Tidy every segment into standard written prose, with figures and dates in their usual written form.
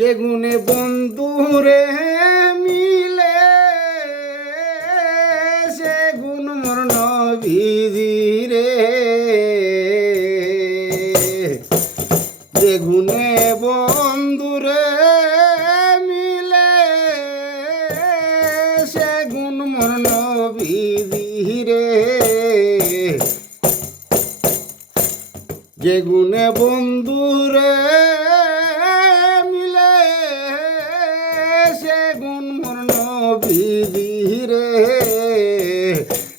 যে গুণে বন্ধুরে মিলে সে গুণ মোর নবীজি রে। যে গুণে বন্ধুরে মিলে সে গুণ মোর নবীজি রে। যে গুণে বন্ধুরে মিলে সে গুণ মোর নবীজি রে।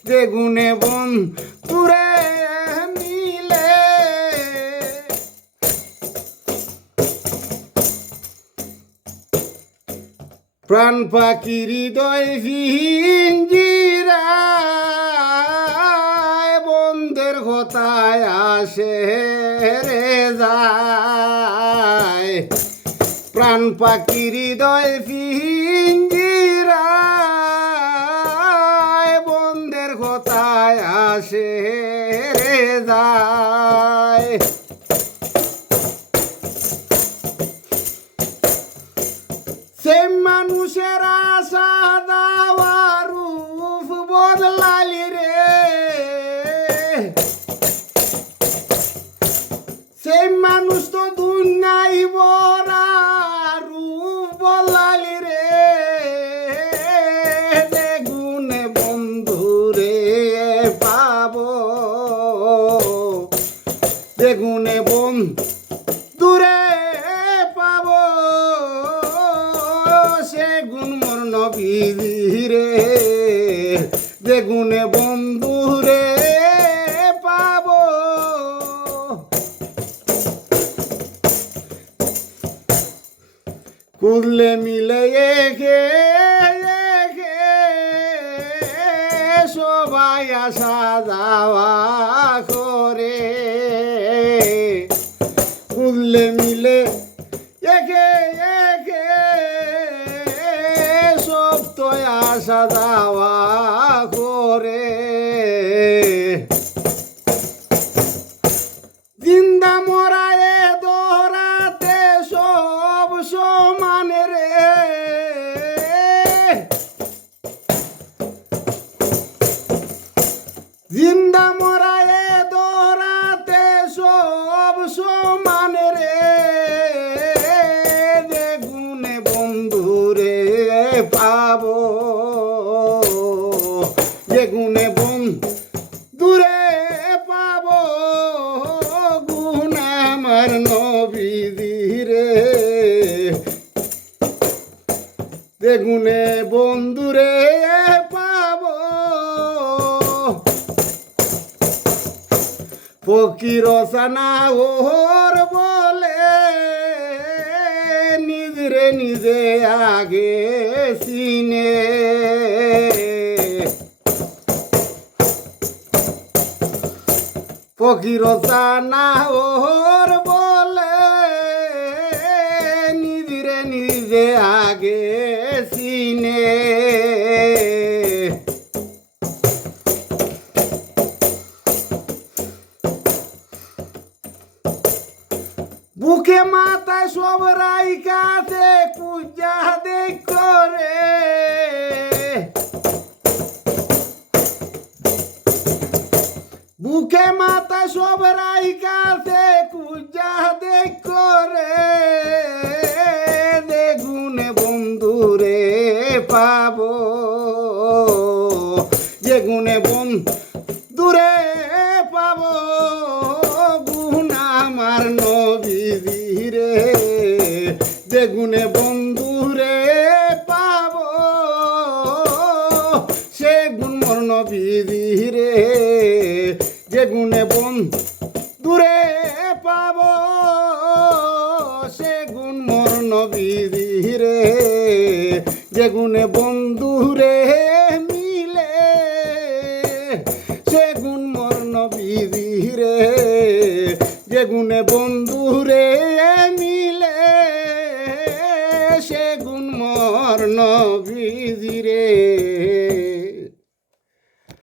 যে গুণে বন্ধুরে মিলে প্রাণ পাখি হৃদয় পিঞ্জিরায় বন্ধের কথায় আসে রে যায়। প্রাণ পাখি হৃদয় পিঞ্জিরায় বন্ধের কথায় আসে রে যায়। সে মানুষের আশা দাওয়া রূপ বদলালি রে। সেই মানুষ তো দুনিয়াই বড়া রূপ বদলালি রে। যে গুণে বন্ধুরে পাবো, যে গুণে বন্ধুরে পাবো সে গুণ মোর নবীজি রে। যে গুণে বন্ধুরে পাবো কুলে মিলে একে একে সবাই আসা যাওয়া করে। কুলে মিলে একে একে সব তো আসা যাওয়া করে। জিন্দা মরায়ে দোহরাতে সব সমান রে। জিন্দা মরায়ে দোহরাতে সব সমান রে। যে গুণে বন্ধুরে পাবো, যে গুণে বন্ধুরে পাবো গুণ আমার নবীজি রে। যে গুণে বন্ধুরে পাবো ফকির সানা ওর বলে নিজরে নিজে আগে সিনে। ফকির সানা ওর বলে নিজরে নিজে আগে সিনে। বুকে মাথায় সব রাইকাতে পূজা দেখ করে। বুকে মাথায় সব রাইকাতে পূজা দেখ করে। যে গুণে বন্ধুরে পাবো, যে গুণে বন্ধুরে পাবো গুণ আমার নবীজি রে। যে গুণে বন্ধুরে পাবো সে গুণ মোর নবীজি রে। যে গুণে বন্ধুরে পাবো সে গুণ মোর নবীজি রে। যে গুণে বন্ধুরে মিলে সে গুণ মোর নবীজি রে। যে গুণে বন্ধু